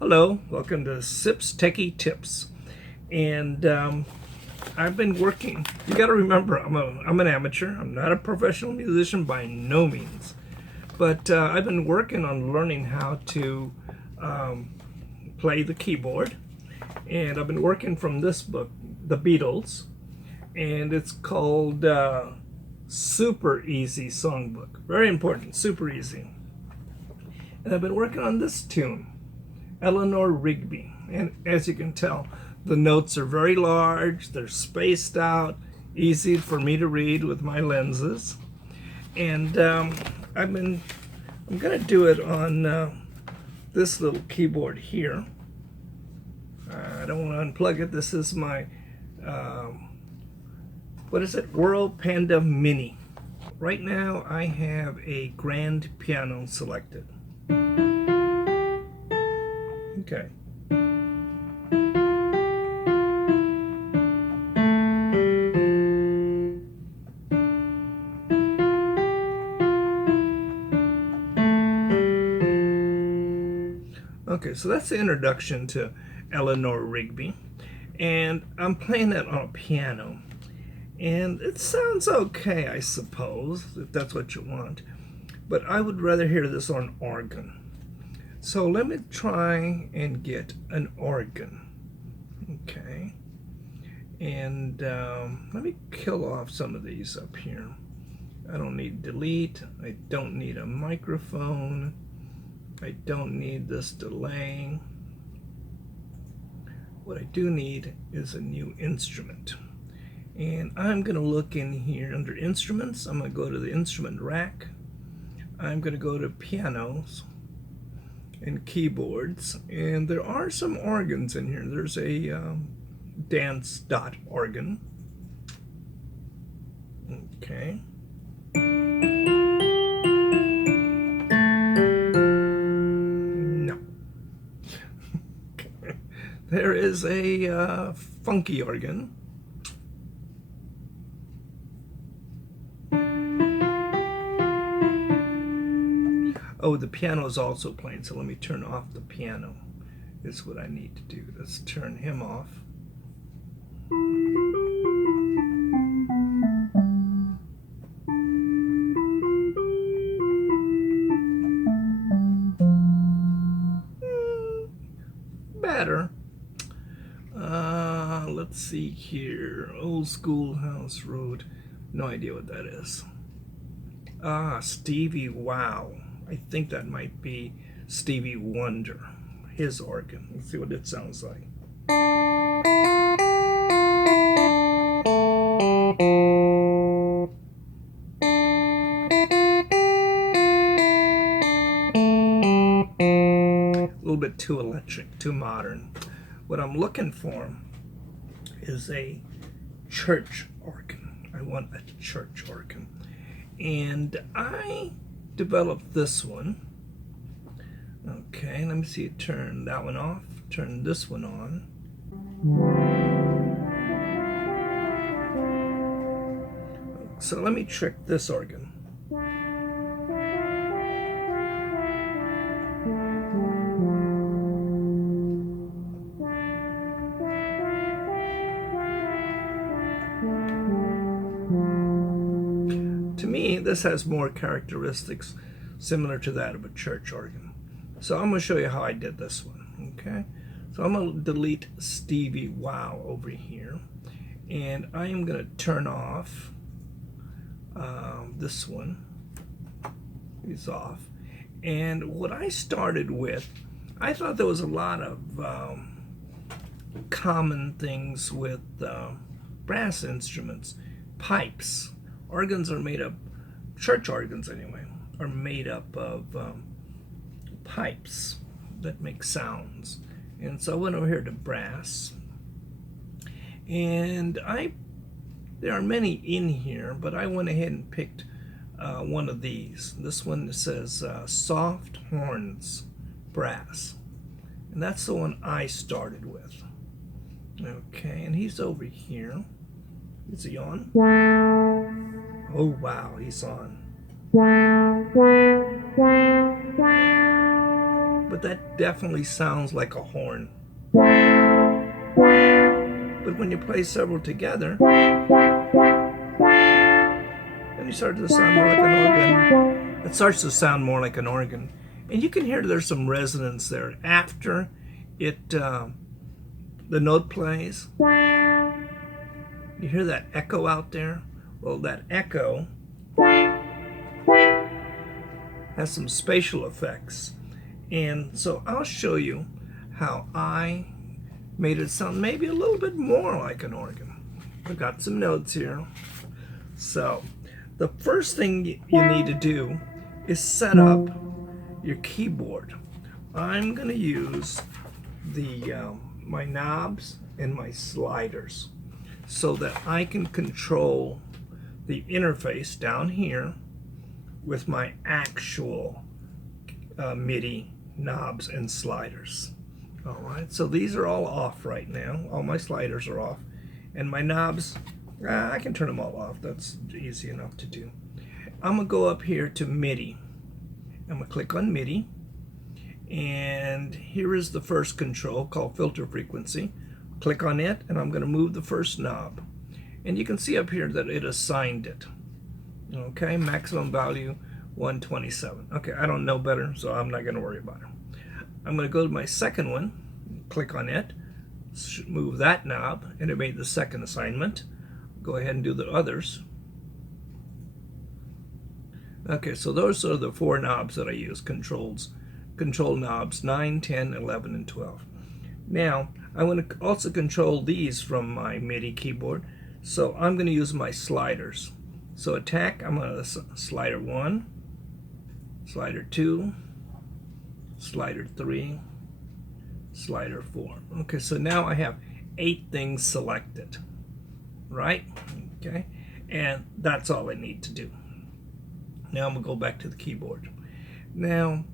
Hello, welcome to Sips Techie Tips. And I've been working. You got to remember, I'm an amateur. I'm not a professional musician by no means. But I've been working on learning how to play the keyboard. And I've been working from this book, The Beatles. And it's called Super Easy Songbook. Very important, super easy. And I've been working on this tune, Eleanor Rigby, and as you can tell, the notes are very large, they're spaced out, easy for me to read with my lenses. And I'm gonna do it on this little keyboard here. I don't want to unplug it. This is my what is it, Worlde Panda Mini. Right now I have a grand piano selected. Okay. Okay, so that's the introduction to Eleanor Rigby, and I'm playing that on a piano, and it sounds okay, I suppose, if that's what you want, but I would rather hear this on organ. So let me try and get an organ. Okay. And let me kill off some of these up here. I don't need delete. I don't need a microphone. I don't need this delay. What I do need is a new instrument. And I'm going to look in here under instruments. I'm going to go to the instrument rack. I'm going to go to pianos and keyboards, and there are some organs in here. There's a dance dot organ. Okay. No. There is a funky organ. Oh, the piano is also playing, so let me turn off the piano. Is what I need to do. Let's turn him off. Better. Let's see here. Old Schoolhouse Road. No idea what that is. Stevie Wow. I think that might be Stevie Wonder, his organ. Let's see what it sounds like. A little bit too electric, too modern. What I'm looking for is a church organ. I want a church organ. And I developed this one. Okay, let me see it. Turn that one off, turn this one on. So let me trick this organ. To me, this has more characteristics similar to that of a church organ. So I'm going to show you how I did this one. Okay, so I'm going to delete Stevie Wow over here, and I am going to turn off this one. He's off. And what I started with, I thought there was a lot of common things with brass instruments. Pipes. Organs are made up, church organs anyway, are made up of pipes that make sounds. And so I went over here to brass, and there are many in here, but I went ahead and picked one of these. This one says soft horns brass, and that's the one I started with. Okay, and he's over here. Is he on? Oh wow, he's on. but that definitely sounds like a horn. But when you play several together, then you start to sound more like an organ. It starts to sound more like an organ. And you can hear there's some resonance there. After it, the note plays, you hear that echo out there? Well, that echo has some spatial effects. And so I'll show you how I made it sound maybe a little bit more like an organ. I've got some notes here. So the first thing you need to do is set up your keyboard. I'm going to use the my knobs and my sliders so that I can control the interface down here with my actual MIDI knobs and sliders. All right, so these are all off right now. All my sliders are off, and my knobs, I can turn them all off. That's easy enough to do. I'm gonna go up here to MIDI. I'm gonna click on MIDI, and here is the first control called filter frequency. Click on it, and I'm gonna move the first knob, and you can see up here that it assigned it. Okay, maximum value 127. Okay, I don't know better, so I'm not gonna worry about it. I'm going to go to my second one, click on it, move that knob, and it made the second assignment. Go ahead and do the others. Okay, so those are the 4 knobs that I use, control knobs 9, 10, 11, and 12. Now, I want to also control these from my MIDI keyboard, so I'm going to use my sliders. So attack, I'm going to slider 1, slider 2, slider 3, slider 4. Okay, so now I have 8 things selected, right? Okay, and that's all I need to do. Now I'm gonna go back to the keyboard. Now,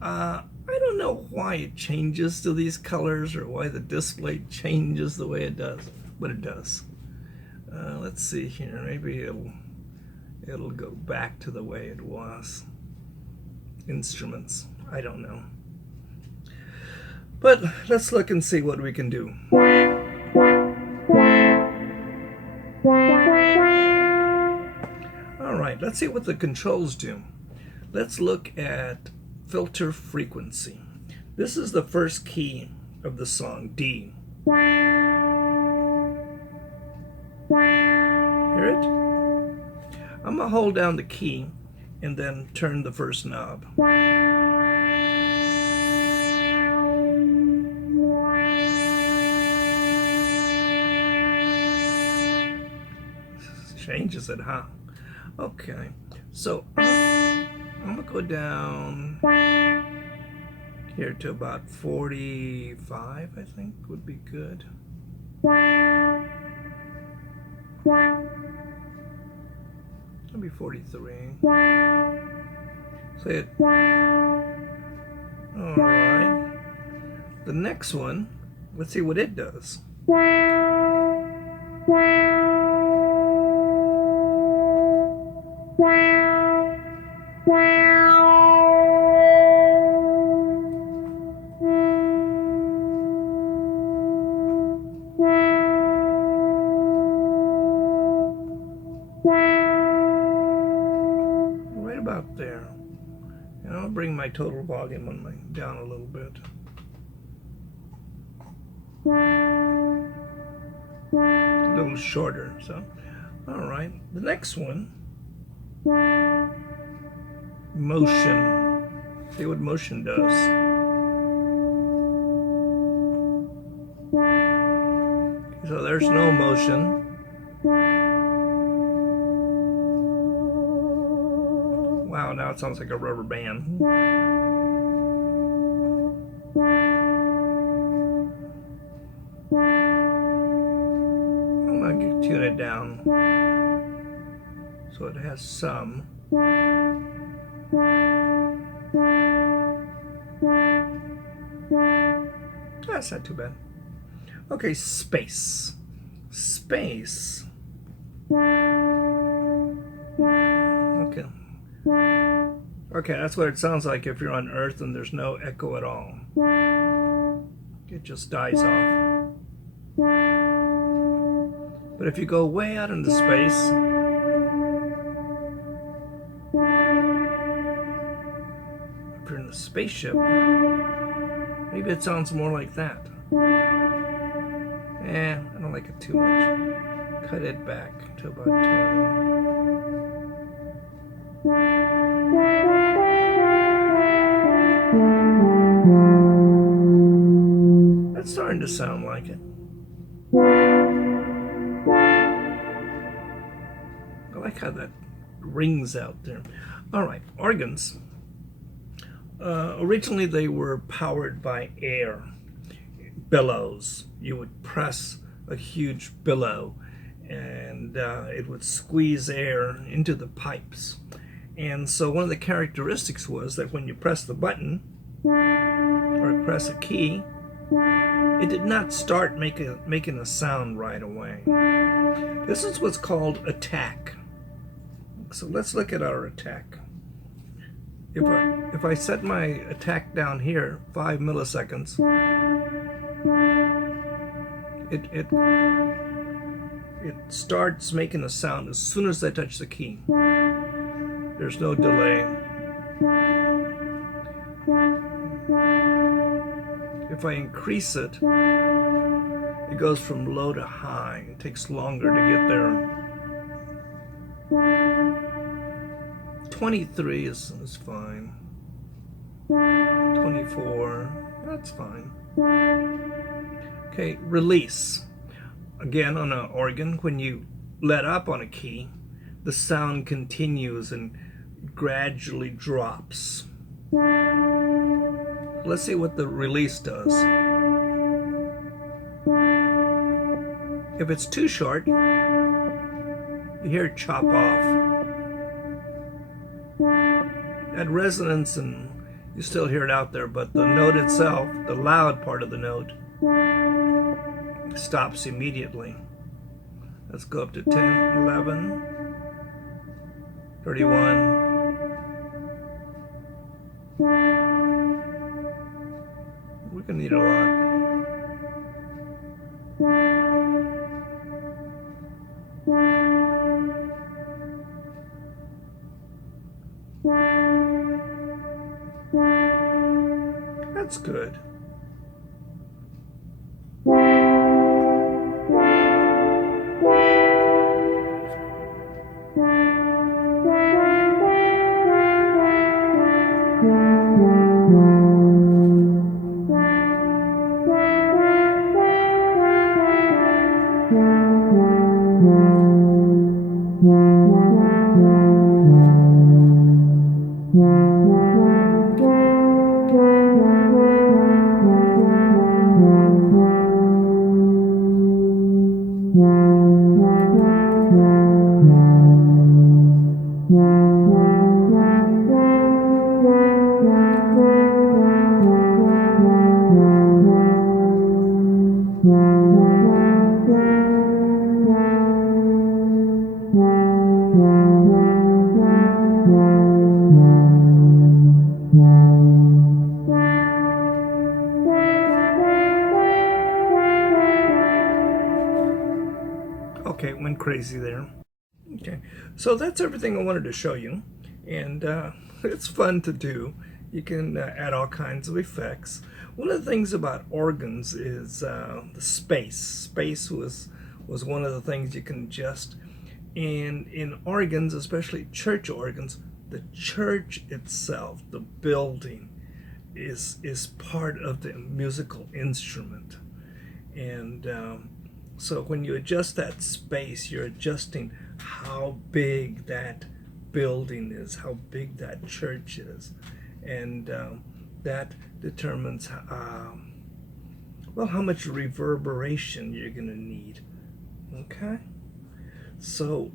I don't know why it changes to these colors or why the display changes the way it does, but it does. Let's see here, maybe it'll go back to the way it was. Instruments, I don't know. But let's look and see what we can do. All right, let's see what the controls do. Let's look at filter frequency. This is the first key of the song, D. Hear it? I'm gonna hold down the key and then turn the first knob. Changes it, huh? Okay, so I'm gonna go down here to about 45, I think would be good. Maybe 43. Say it. All right. The next one, let's see what it does. Right about there. And I'll bring my total volume on down a little bit. A little shorter, so. All right, the next one. Motion. See what motion does. So there's no motion. Wow, now it sounds like a rubber band. I'm going to tune it down so it has some. That's not too bad. Okay, space. Space. Okay. Okay, that's what it sounds like if you're on Earth and there's no echo at all. It just dies off. But if you go way out into space, if you're in the spaceship, maybe it sounds more like that. I don't like it too much. Cut it back to about 20. That's starting to sound like it. I like how that rings out there. All right, organs. Originally they were powered by air, billows. You would press a huge billow and it would squeeze air into the pipes. And so one of the characteristics was that when you press the button or press a key, it did not start making a sound right away. This is what's called attack. So let's look at our attack. If I set my attack down here, 5 milliseconds, it starts making a sound as soon as I touch the key. There's no delay. If I increase it, it goes from low to high. It takes longer to get there. 23 is fine. 24, that's fine. Okay, release. Again, on an organ, when you let up on a key, the sound continues and gradually drops. Let's see what the release does. If it's too short, you hear it chop off. At resonance, and you still hear it out there, but the note itself, the loud part of the note, stops immediately. Let's go up to 10, 11, 31. We're gonna need a lot. That's good. Okay, it went crazy there. Okay, so that's everything I wanted to show you, and it's fun to do. You can add all kinds of effects. One of the things about organs is the space. Space was one of the things you can adjust. And in organs, especially church organs, the church itself, the building, is part of the musical instrument. And so when you adjust that space, you're adjusting how big that building is, how big that church is. And that determines well, how much reverberation you're going to need. Okay? So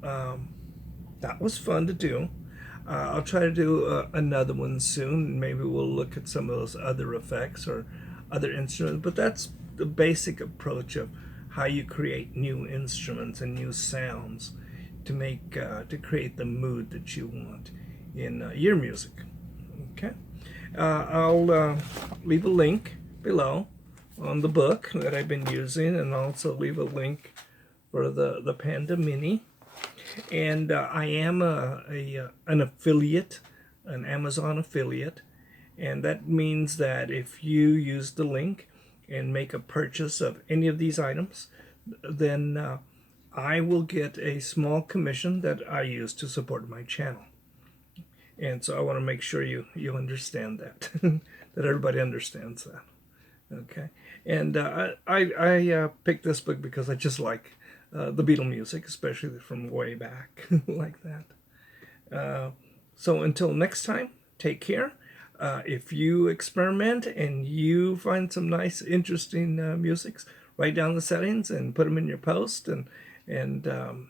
that was fun to do. I'll try to do another one soon. Maybe we'll look at some of those other effects or other instruments. But that's the basic approach of how you create new instruments and new sounds to make to create the mood that you want in your music. Okay. I'll leave a link below on the book that I've been using, and also leave a link for the Panda Mini. And I am an affiliate, an Amazon affiliate, and that means that if you use the link and make a purchase of any of these items, then I will get a small commission that I use to support my channel. And so I want to make sure you understand that, that everybody understands that. Okay. And I picked this book because I just like the Beatle music, especially from way back like that. So until next time, take care. If you experiment and you find some nice, interesting musics, write down the settings and put them in your post, and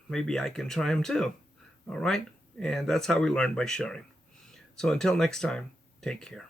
maybe I can try them too. All right? And that's how we learn, by sharing. So until next time, take care.